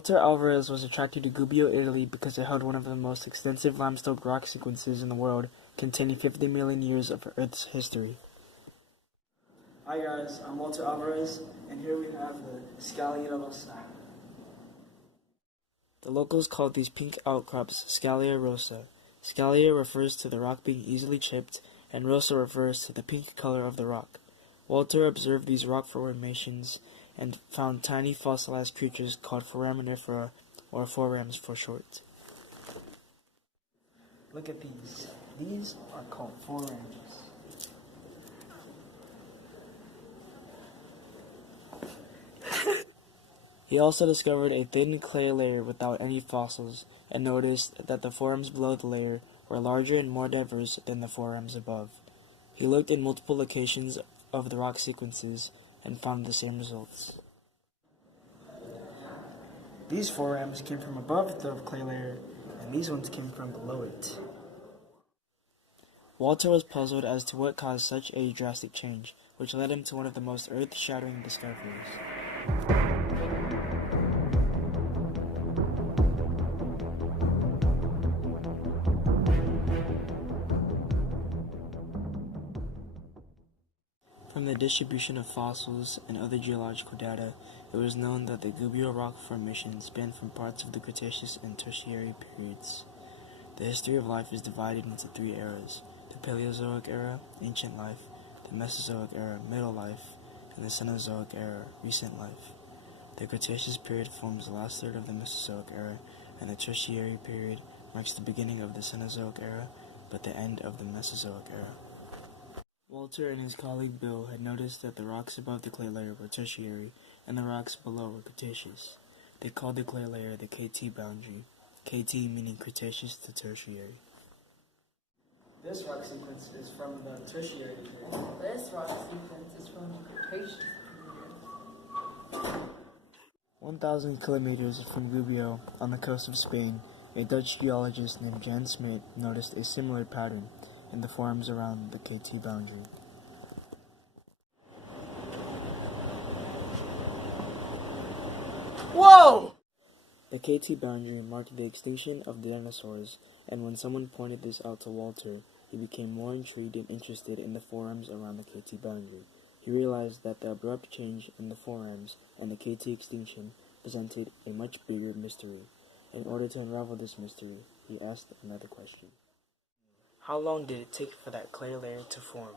Walter Alvarez was attracted to Gubbio, Italy because it held one of the most extensive limestone rock sequences in the world, containing 50 million years of Earth's history. Hi guys, I'm Walter Alvarez, and here we have the Scalia rossa. The locals called these pink outcrops Scalia rossa. Scalia refers to the rock being easily chipped, and rossa refers to the pink color of the rock. Walter observed these rock formations and found tiny fossilized creatures called foraminifera, or forams for short. Look at these. These are called forams. He also discovered a thin clay layer without any fossils, and noticed that the forams below the layer were larger and more diverse than the forams above. He looked in multiple locations of the rock sequences and found the same results. These forams came from above the clay layer, and these ones came from below it. Walter was puzzled as to what caused such a drastic change, which led him to one of the most earth-shattering discoveries. From the distribution of fossils and other geological data, it was known that the Gubbio rock formation spanned from parts of the Cretaceous and Tertiary periods. The history of life is divided into three eras: the Paleozoic era, ancient life; the Mesozoic era, middle life; and the Cenozoic era, recent life. The Cretaceous period forms the last third of the Mesozoic era, and the Tertiary period marks the beginning of the Cenozoic era, but the end of the Mesozoic era. Walter and his colleague Bill had noticed that the rocks above the clay layer were Tertiary, and the rocks below were Cretaceous. They called the clay layer the KT boundary, KT meaning Cretaceous to Tertiary. This rock sequence is from the Tertiary period. This rock sequence is from the Cretaceous period. 1,000 kilometers from Gubbio, on the coast of Spain, a Dutch geologist named Jan Smit noticed a similar pattern in the forms around the KT boundary. Whoa! The KT boundary marked the extinction of the dinosaurs, and when someone pointed this out to Walter, he became more intrigued and interested in the forams around the KT boundary. He realized that the abrupt change in the forams and the KT extinction presented a much bigger mystery. In order to unravel this mystery, he asked another question. How long did it take for that clay layer to form?